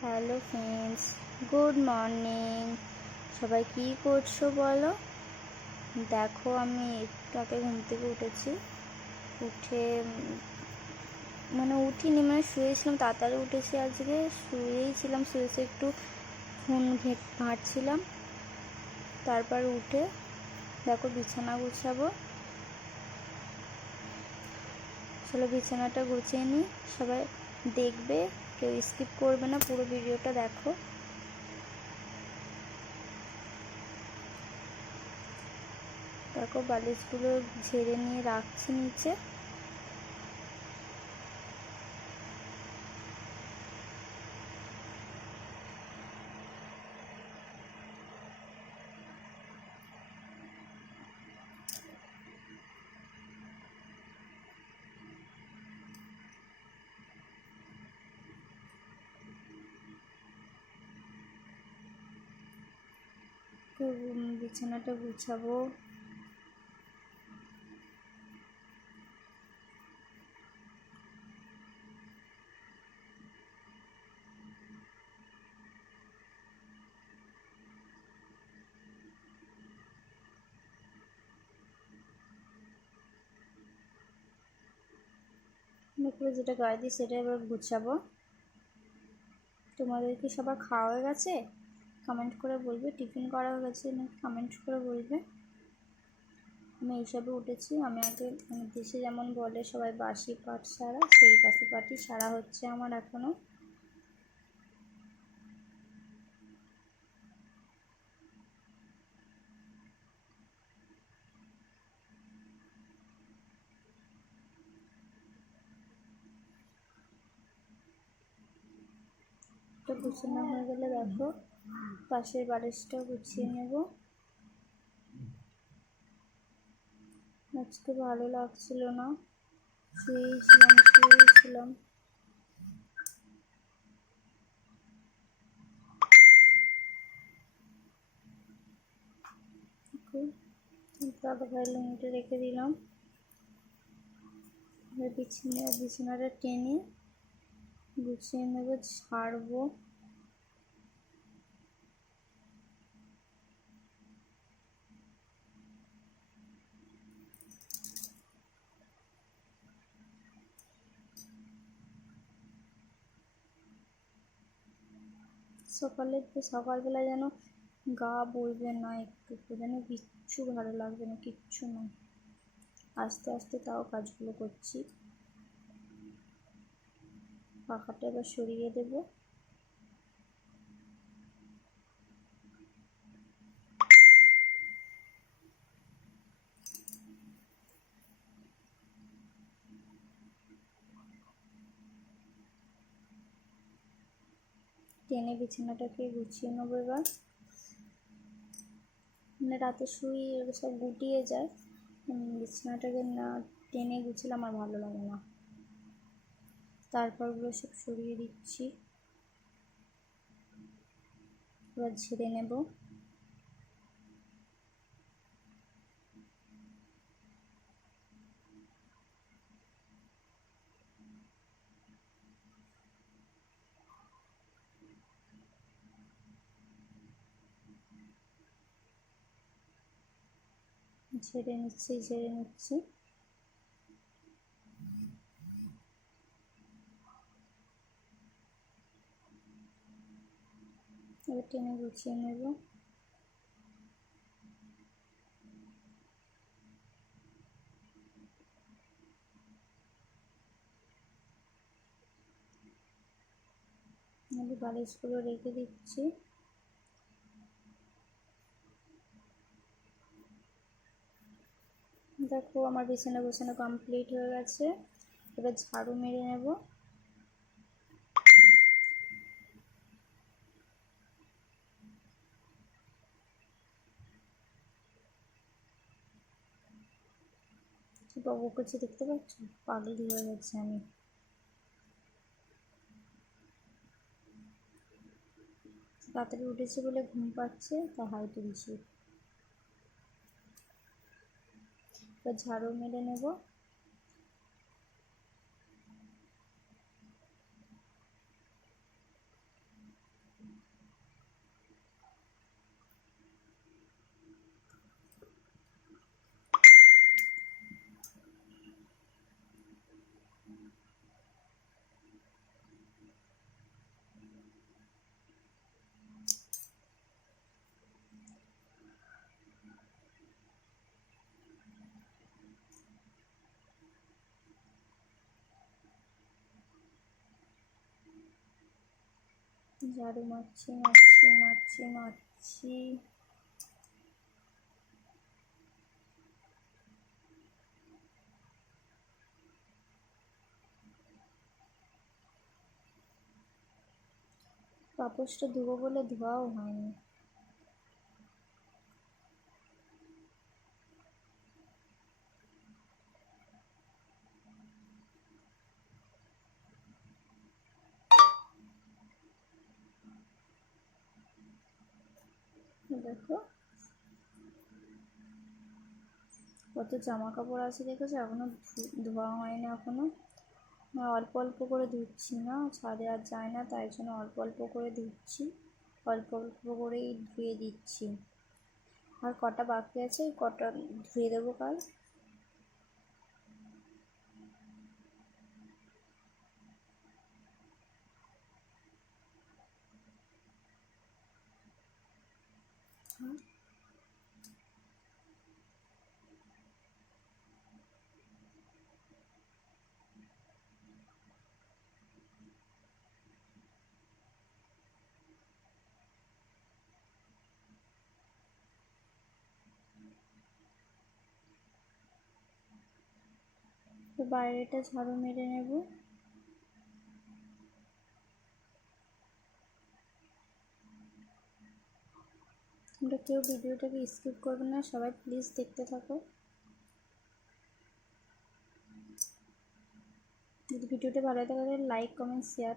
Hello friends, good morning. সবাই কী করছো বলো? দেখো, আমি একটু আগে ঘুম থেকে উঠেছি। উঠে উঠিনি, শুয়েছিলাম, তাড়াতাড়ি উঠেছি আজকে। শুয়ে একটু ফোন ঘাঁটছিলাম। তারপর উঠে দেখো বিছানা গুছাবো। চলো বিছানাটা গুছিয়ে নিই। সবাই দেখবে, কেউ স্কিপ করবে না, পুরো ভিডিওটা দেখো। দেখো বালিশগুলো ঝেড়ে নিয়ে রাখছি নিচে। বিছানাটা গুছাবো। পুরো যেটা গায়ে দিই সেটা এবার গুছাবো। তোমাদের কি সবার খাওয়া হয়ে গেছে? কমেন্ট করে বলবে। টিফিন করা হয়ে গেছে নাকি কমেন্ট করে বলবে। আমি এইসবে উঠেছি। আমি আগে দেশে যেমন বলে সবাই বাসি পাট সারা, সেই বাসি পাটই সারা হচ্ছে আমার এখনও। তো গুছানো হয়ে গেলে দেখো পাশের বালিশটাও গুছিয়ে নেব। আজকে ভালো লাগছিল না, শুয়েছিলাম। দাদা ভাই লুঙ্গিটা রেখে দিলাম। বিছানাটা টেনে গুছিয়ে নেব, ছাড়বো। সকালবেলা যেন গা বলবে না, একটু যেন কিচ্ছু ভালো লাগবে না, কিচ্ছু না। আস্তে আস্তে তাও কাজগুলো করছি। পাখাটা এবার সরিয়ে দেব। টেনে বিছানাটাকে গুছিয়ে নেবো এবার। রাতে শুই সব গুটিয়ে যায়, বিছানাটাকে না টেনে গুছলে আমার ভালো লাগে না। তারপরগুলো সব সরিয়ে দিচ্ছি। এবার ঝেড়ে নেব। ঝেড়ে নিচ্ছি। এবার টেনে গুছিয়ে নেব। বালিশগুলো রেখে দিচ্ছি। দেখো আমার বিছানা গোছানো কমপ্লিট হয়ে গেছে। এবার ঝাড়ু মেরে নেব। বাবু করছি, দেখতে পাচ্ছ? পাগলি হয়ে গেছে আমি। তাড়াতাড়ি উঠেছি বলে ঘুম পাচ্ছে, তা হাই তুলছি। এবার ঝাড়ু মেরে নেব। ঝাড়ু মারছি মারছি মারছি মারছি। পাপোশটা ধোবো বলে ধোয়াও হয়নি। দেখো কত জামা কাপড় আছে দেখেছো, এখনো ধোয়া হয়নি এখনো। অল্প অল্প করে ধুচ্ছি না, ছাদে আর যায় না, তাই জন্য অল্প অল্প করে ধুচ্ছি, অল্প অল্প করেই ধুয়ে দিচ্ছি। আর কটা বাকি আছে, কটা ধুয়ে দেবো কাল। তো বাইরেটা ঝাড়ু মেরে নেব। তোমরা কেউ ভিডিওটাকে স্কিপ করবে না, সবাই প্লিজ দেখতে থাকো। যদি ভিডিওটা ভালো লাগে তাহলে লাইক কমেন্ট শেয়ার